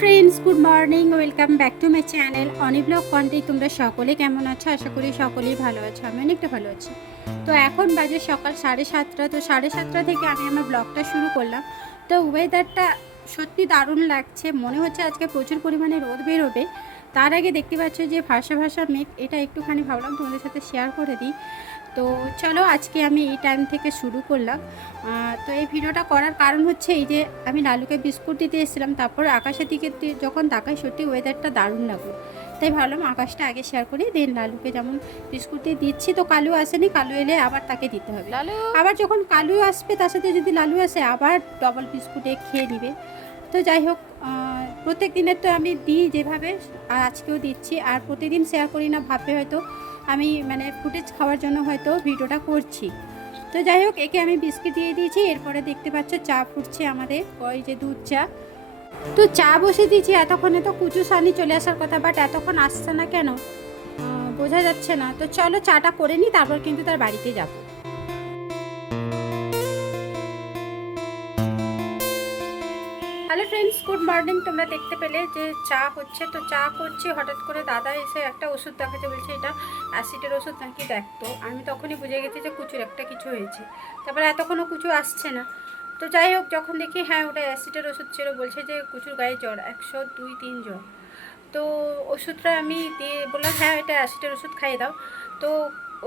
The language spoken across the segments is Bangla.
Friends good morning welcome back to my channel অনিব্লগ কন্টে তোমরা সকলে কেমন আছো? আশা করি সকলেই ভালো আছো, আমি অনেকটা ভালো আছি। তো এখন বাজে সকাল সাড়ে সাতটা, তো সাড়ে সাতটা থেকে আমি আমার ব্লগটা শুরু করলাম। তো ওয়েদারটা সত্যি দারুণ লাগছে, মনে হচ্ছে আজকে প্রচুর পরিমাণে রোদ বেরোবে। তার আগে দেখতে পাচ্ছ যে ভাষা ভাষা মেঘ, এটা একটুখানি ভাবলাম তোমাদের সাথে শেয়ার করে দিই। তো চলো আজকে আমি এই টাইম থেকে শুরু করলাম। তো এই ভিডিওটা করার কারণ হচ্ছে এই যে আমি লালুকে বিস্কুট দিতে এসেছিলাম তারপর আকাশের দিকে যখন তাকাই সত্যি ওয়েদারটা দারুণ লাগল। তাই ভাবলাম আকাশটা আগে শেয়ার করি দেন লালুকে যেমন বিস্কুট দিয়ে দিচ্ছি তো কালু আসেনি কালু এলে আবার তাকে দিতে হবে। লালু! আবার যখন কালু আসবে তার সাথে যদি লালু আসে আবার ডবল বিস্কুটে খেয়ে নিবে। তো যাই হোক প্রত্যেক দিনের তো আমি দিই যেভাবে আর আজকেও দিচ্ছি। আর প্রতিদিন শেয়ার করি না ভাববে হয়তো আমি মানে ফুটেজ খাওয়ার জন্য হয়তো ভিডিওটা করছি। তো যাই হোক, একে আমি বিস্কিট দিয়ে দিয়েছি, এরপরে দেখতে পাচ্ছ চা ফুটছে আমাদের, ওই যে দুধ চা। তো চা বসে দিয়েছি, এতক্ষণে তো কুচু সানি চলে আসার কথা বাট এতক্ষণ আসছে না কেন? বোঝা যাচ্ছে না। তো চলো চাটা করে নিই তারপর কিন্তু তার বাড়িতে যাব। ফ্রেন্ডস গুড মর্নিং তোমরা দেখতে পেলে যে চা হচ্ছে। তো চা করছি, হঠাৎ করে দাদা এসে একটা ওষুধ দেখাতে বলছে, এটা অ্যাসিডের ওষুধ নাকি দেখতো আমি তখনই বুঝে গেছি যে কুচুর একটা কিছু হয়েছে। তারপরে এতক্ষণও কুচু আসছে না। তো যাই হোক, যখন দেখি হ্যাঁ ওটা অ্যাসিডের ওষুধ ছিল, বলছে যে কুচুর গায়ে জ্বর, একশো দুই তিন জ্বর। তো ওষুধটা আমি দিয়ে বললাম হ্যাঁ এটা অ্যাসিডের ওষুধ খাইয়ে দাও। তো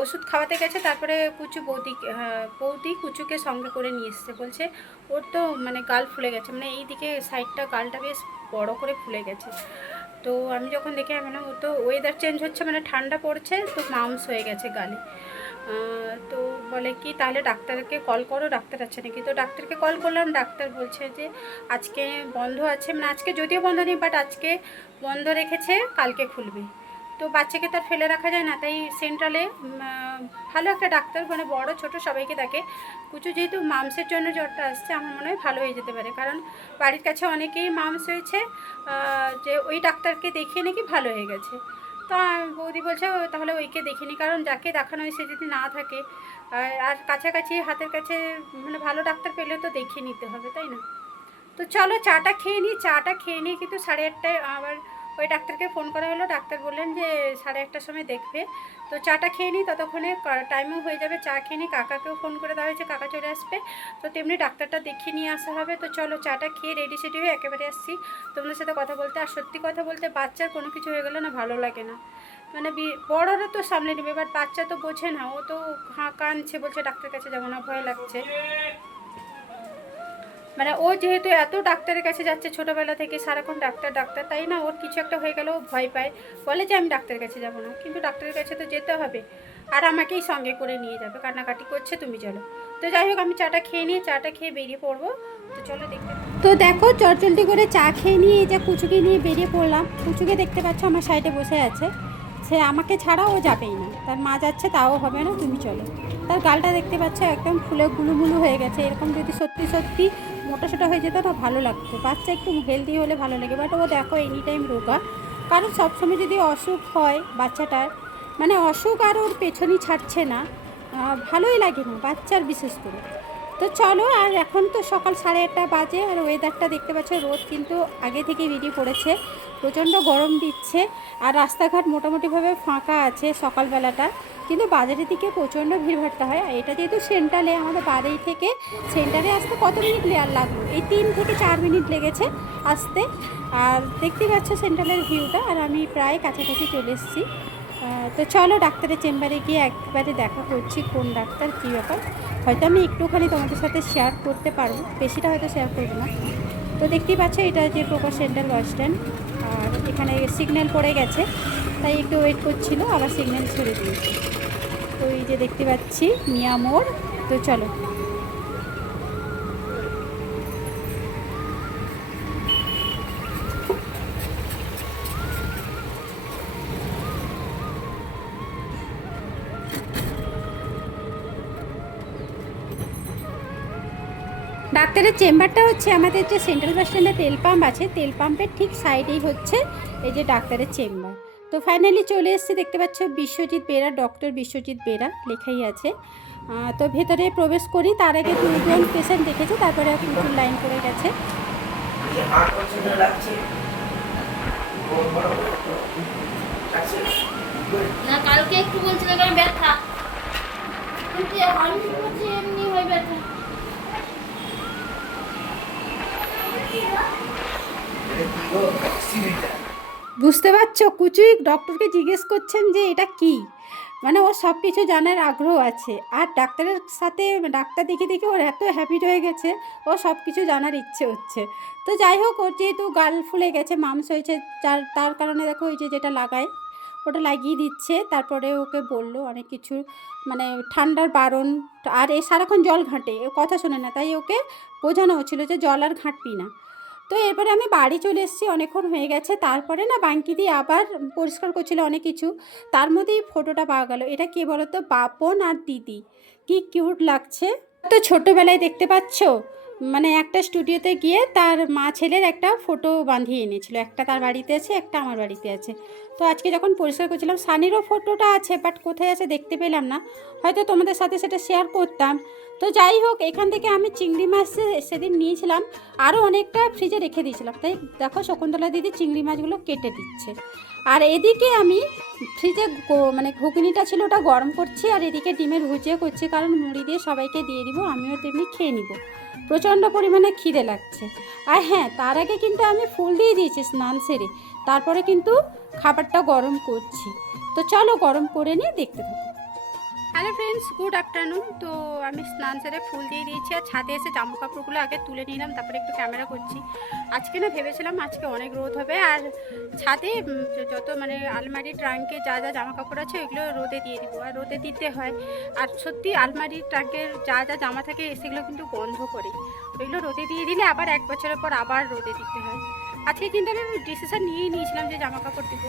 ওষুধ খাওয়াতে গেছে তারপরে কুচু বৌদি বৌদি কুচুকে সঙ্গে করে নিয়ে এসছে। বলছে ওর তো মানে গাল ফুলে গেছে। মানে এই দিকে সাইডটা গালটা বেশ বড় করে ফুলে গেছে। তো আমি যখন দেখে বললাম, ও তো ওয়েদার চেঞ্জ হচ্ছে মানে ঠান্ডা পড়ছে তো মাউন্স হয়ে গেছে গালে। তো বলে কি তাহলে ডাক্তারকে কল করো? ডাক্তার আছে নাকি? তো ডাক্তারকে কল করলাম। ডাক্তার বলছে যে আজকে বন্ধ আছে। মানে আজকে যদিও বন্ধ নেই বাট আজকে বন্ধ রেখেছে কালকে খুলবে। তো বাচ্চাকে তো আর ফেলে রাখা যায় না তাই সেন্ট্রালে ভালো একটা ডাক্তার মানে বড় ছোট সবাইকে দেখে কুচু যেহেতু মামসের জন্য জ্বরটা আসছে আমার মনে হয় ভালো হয়ে যেতে পারে। কারণ বাড়ির কাছে অনেকেই মামস হয়েছে যে ওই ডাক্তারকে দেখিয়ে নাকি ভালো হয়ে গেছে। তো বৌদি বলছে "ও, তাহলে ওইকে দেখিনি কারণ যাকে দেখানো হয় সে যদি না থাকে আর কাছাকাছি হাতের কাছে মানে ভালো ডাক্তার পেলে তো দেখিয়ে নিতে হবে তাই না? তো চলো চাটা খেয়ে নিই চাটা খেয়ে নিয়ে কিন্তু সাড়ে আটটায় আবার ওই ডাক্তারকে ফোন করা হলো। ডাক্তার বললেন যে, সাড়ে আটটার সময় দেখবে। তো চাটা খেয়ে নিই ততক্ষণে টাইমও হয়ে যাবে। চা খেয়ে নিই কাকাকেও ফোন করে দেওয়া হয়েছে, কাকা চলে আসবে। তো তেমনি ডাক্তারটা দেখিয়ে নিয়ে আসা হবে। তো চলো চাটা খেয়ে রেডি সেডি হয়ে একেবারে আসছি। তোমাদের সাথে কথা বলতে, আর সত্যি কথা বলতে বাচ্চার কোনো কিছু হয়ে গেলে না, ভালো লাগে না। মানে বড়রা তো সামলে নেবে বাট বাচ্চা তো বোঝে না। ও তো হাঁ কানছে বলছে, ডাক্তারের কাছে যাব না, ভয় লাগছে। মানে ও যেহেতু এত ডাক্তারের কাছে যাচ্ছে ছোটোবেলা থেকে, সারাক্ষণ ডাক্তার ডাক্তার, তাই না? ওর কিছু একটা হয়ে গেলেও ভয় পায়। বলে যে, আমি ডাক্তারের কাছে যাব না। কিন্তু ডাক্তারের কাছে তো যেতে হবে। আর আমাকেই সঙ্গে করে নিয়ে যাবে। কান্নাকাটি করছে, তুমি চলো। তো যাই হোক, আমি চাটা খেয়ে নিয়ে, চাটা খেয়ে বেরিয়ে পড়ব। তো চলো দেখতে তো দেখো, চটচলটি করে চা খেয়ে নিয়ে, এই যে কুচুকে নিয়ে বেরিয়ে পড়লাম। কুচুকে দেখতে পাচ্ছ, আমার সাইডে বসে আছে। সে আমাকে ছাড়া ও যাবেই না। তার মা যাচ্ছে, তাও হবে না, তুমি চলো। তার গালটা দেখতে পাচ্ছ, একদম ফুলে গুলুমুলু হয়ে গেছে। এরকম যদি সত্যি সত্যি মোটা সোটা হয়ে যেত না ভালো লাগতো। বাচ্চা একটু হেলদি হলে ভালো লাগে বাট ও দেখো এনি টাইম রোগা। কারণ সবসময় যদি অসুখ হয় বাচ্চাটার মানে অসুখ আর ওর পেছনই ছাড়ছে না ভালোই লাগে না বাচ্চার বিশেষ করে। তো চলো, আর এখন তো সকাল সাড়ে আটটা বাজে, আর ওয়েদারটা দেখতে পাচ্ছ রোদ কিন্তু আগে থেকে বেরিয়ে পড়েছে, প্রচণ্ড গরম দিচ্ছে, আর রাস্তাঘাট মোটামুটিভাবে ফাঁকা আছে সকালবেলাটা। কিন্তু বাজারের দিকে প্রচণ্ড ভিড়ভাট্টা হয়। আর এটা যেহেতু সেন্টারে আমাদের বাড়ি থেকে সেন্টারে আসতে কত মিনিট লেয়ার লাগল এই তিন থেকে চার মিনিট লেগেছে আসতে। আর দেখতে পাচ্ছ সেন্টারের ভিউটা আর আমি প্রায় কাছাকাছি চলে এসেছি। তো চলো ডাক্তারের চেম্বারে গিয়ে একবারে দেখা করছি কোন ডাক্তার, কী ব্যাপার। হয়তো আমি একটুখানি তোমাদের সাথে শেয়ার করতে পারব। বেশিটা হয়তো শেয়ার করব না। তো দেখতেই পাচ্ছ এটা যে প্রকাশ সেন্টার বাস স্ট্যান্ড আর এখানে সিগন্যাল পড়ে গেছে, তাই একটু ওয়েট করছিল, আবার সিগন্যাল ছেড়ে দিয়েছে। তো এই যে দেখতে পাচ্ছি, মিয়া মোড়। তো চলো। ডাক্তারের চেম্বারটা হচ্ছে আমাদের যে সেন্ট্রাল বাস স্ট্যান্ডে তেল পাম্প আছে, তেল পাম্পের ঠিক সাইডেই হচ্ছে এই যে ডাক্তারের চেম্বার। তো ফাইনালি চলে এসেছি, দেখতে পাচ্ছ বিশ্বজিৎ বেরা ডক্টর বিশ্বজিৎ বেরা লেখাই আছে। তো ভেতরে প্রবেশ করি, তার আগে দুজন পেশেন্ট দেখেছে, তারপরে প্রচুর লাইন করে গেছে। কালকে একটু ব্যথা। এমনি হয় ব্যথা। বুঝতে পারছ? কুচুই ডক্টরকে জিজ্ঞেস করছেন যে এটা কি? মানে ও সব কিছু জানার আগ্রহ আছে। আর ডাক্তারের সাথে, ডাক্তার দেখে দেখে ওর এত হ্যাবিট হয়ে গেছে ও সব কিছু জানার ইচ্ছে হচ্ছে। তো যাই হোক, ওর যেহেতু গাল ফুলে গেছে, মাংস হয়েছে তার কারণে দেখো ওই যে যেটা লাগায়। ওটা লাগিয়ে দিচ্ছে। তারপরে ওকে বলল অনেক কিছু মানে ঠান্ডার বারণ, আর এ সারাক্ষণ জল ঘাঁটে ও কথা শোনে না। তাই ওকে বোঝানো হচ্ছিল যে জল আর ঘাঁটবি না। তো এরপরে আমি বাড়ি চলে এসেছি, অনেকক্ষণ হয়ে গেছে। তারপরে না বাঙ্কি দিয়ে আবার পরিষ্কার করছিল অনেক কিছু। তার মধ্যেই ফটোটা পাওয়া গেল। এটা কে বলো তো বাপন আর দিদি। কি কিউট লাগছে। তো ছোটোবেলায় দেখতে পাচ্ছ? মানে একটা স্টুডিওতে গিয়ে তার মা ছেলের একটা ফটো বাঁধিয়ে এনেছিল। একটা তার বাড়িতে আছে, একটা আমার বাড়িতে আছে। তো আজকে যখন পরিষ্কার করছিলাম, সানিরও ফটোটা আছে বাট কোথায় আছে দেখতে পেলাম না। হয়তো তোমাদের সাথে সেটা শেয়ার করতাম। তো যাই হোক, এখান থেকে আমি চিংড়ি মাছ সেদিন নিয়েছিলাম। আরও অনেকটা ফ্রিজে রেখে দিয়েছিলাম। তাই দেখো শকুন্তলা দিদি চিংড়ি মাছগুলো কেটে দিচ্ছে। আর এদিকে আমি ফ্রিজে মানে ঘুগনিটা ছিল, ওটা গরম করছি, আর এদিকে ডিমের ভুজিয়া করছি, কারণ মুড়ি দিয়ে সবাইকে দিয়ে দিব, আমিও তেমনি খেয়ে নিব। প্রচণ্ড পরিমাণে খিদে লাগছে। আর হ্যাঁ তার আগে কিন্তু আমি ফুল দিয়ে দিয়েছি স্নান সেরে। তারপরে কিন্তু খাবারটা গরম করছি। তো চলো গরম করে নিয়ে দেখতে থাকো। হ্যালো ফ্রেন্ডস গুড আফটারনুন তো আমি স্নান সেরে ফুল দিয়ে দিয়েছি আর ছাদে এসে জামা কাপড়গুলো আগে তুলে নিলাম, তারপরে একটু ক্যামেরা করছি। আজকে না ভেবেছিলাম আজকে অনেক রোদ হবে আর ছাদে যত মানে আলমারি, ট্রাঙ্কে যা যা জামা কাপড় আছে ওইগুলো রোদে দিয়ে দিব আর রোদে দিতে হয়। আর সত্যি আলমারি, ট্রাঙ্কের যা যা জামা থাকে সেগুলো কিন্তু গন্ধ করে। ওইগুলো রোদে দিয়ে দিলে আবার এক বছরের পর আবার রোদে দিতে হয়। আজকে কিন্তু আমি ডিসিশন নিয়েই নিয়েছিলাম যে জামা কাপড় দিব।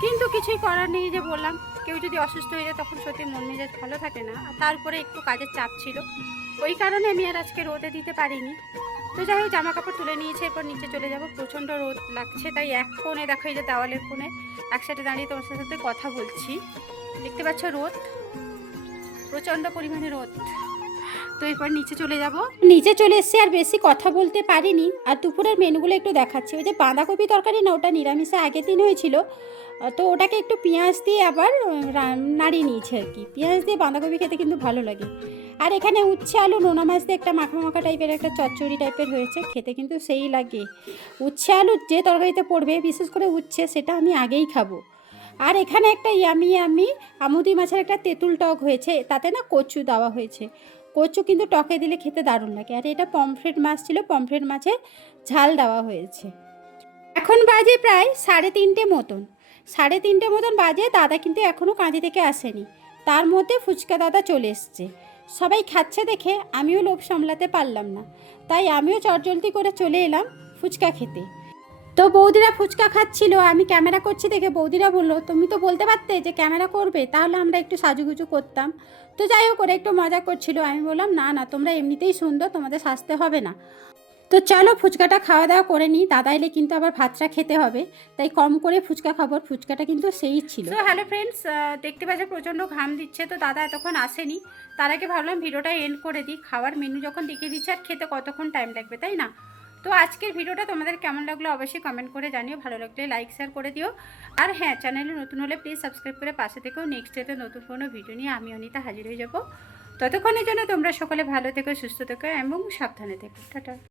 কিন্তু কিছুই করার নেই যে বললাম, কেউ যদি অসুস্থ হয়ে যায় তখন সত্যি মন মেজাজ ভালো থাকে না। আর তারপরে একটু কাজের চাপ ছিল। ওই কারণে আমি আর আজকে রোদে দিতে পারিনি। তো যাই হোক জামা কাপড় তুলে নিয়েছে, এরপর নিচে চলে যাব। প্রচণ্ড রোদ লাগছে, তাই এক কোণে, দেখো এই যে দেওয়ালের কোণে, একসাথে দাঁড়িয়ে তোমার সাথে কথা বলছি। দেখতে পাচ্ছ রোদ? প্রচণ্ড পরিমাণে রোদ। তো এরপর নিচে চলে যাব। নিচে চলে এসেছি আর বেশি কথা বলতে পারিনি। আর দুপুরের মেনুগুলো একটু দেখাচ্ছি। ওই যে বাঁধাকপি তরকারি না, ওটা নিরামিষে আগের দিন হয়েছিল। তো ওটাকে একটু পেঁয়াজ দিয়ে আবার নাড়িয়ে নিয়েছে আর কি। পেঁয়াজ দিয়ে বাঁধাকপি খেতে কিন্তু ভালো লাগে। আর এখানে উচ্ছে, আলু, নোনা মাছ দিয়ে একটা মাখা মাখা টাইপের একটা চচ্চড়ি টাইপের হয়েছে। খেতে কিন্তু সেই লাগে। উচ্ছে, আলু যে তরকারিতে পড়বে, বিশেষ করে উচ্ছে, সেটা আমি আগেই খাব। আর এখানে একটা ইয়ামি ইয়ামি আমুদি মাছের একটা তেঁতুল টক হয়েছে। তাতে না কচু দেওয়া হয়েছে। কচু কিন্তু টকে দিলে খেতে দারুণ লাগে। আর এটা পমফ্রেট মাছ ছিল, পমফ্রেট মাছের ঝাল দেওয়া হয়েছে। এখন বাজে প্রায় সাড়ে তিনটে মতন। সাড়ে তিনটে মতন বাজে, দাদা কিন্তু এখনও কাঁদি থেকে আসেনি। তার মধ্যে ফুচকা দাদা চলে এসছে। সবাই খাচ্ছে দেখে, আমিও লোভ সামলাতে পারলাম না। তাই আমিও চটজলদি করে চলে এলাম ফুচকা খেতে। তো বৌদিরা ফুচকা খাচ্ছিল, আমি ক্যামেরা করছি দেখে বৌদিরা বলল, তুমি তো বলতে পারতে যে ক্যামেরা করবে, তাহলে আমরা একটু সাজুগুজু করতাম। তো যাই হোক, ওরা একটু মজা করছিল। আমি বললাম, না না, তোমরা এমনিতেই সুন্দর, তোমাদের সাজতে হবে না। তো চলো ফুচকাটা খাওয়া দাওয়া করে নিই, দাদা এলে কিন্তু আবার ভাতটা খেতে হবে। তাই কম করে ফুচকা খাব ফুচকাটা কিন্তু সেই ছিল। তো হ্যালো ফ্রেন্ডস দেখতে পাচ্ছ প্রচণ্ড ঘাম দিচ্ছে, তো দাদা এতক্ষণ আসেনি। তার আগে ভাবলাম ভিডিওটা এন্ড করে দিই, খাওয়ার মেনু যখন দেখিয়ে দিচ্ছে, আর খেতে কতক্ষণ টাইম লাগবে, তাই না? তো আজকের ভিডিওটা তোমাদের কেমন লাগল অবশ্যই কমেন্ট করে জানিও। ভালো লাগলে লাইক শেয়ার করে দিও। আর হ্যাঁ চ্যানেলে নতুন হলে প্লিজ সাবস্ক্রাইব করে পাশে থেকেও নেক্সট ডেতে নতুন কোনো ভিডিও নিয়ে আমি, অনিতা, হাজির হয়ে যাব। ততক্ষণের জন্য তোমরা সকলে ভালো থেকো, সুস্থ থেকো এবং সাবধানে থেকো। টাটা।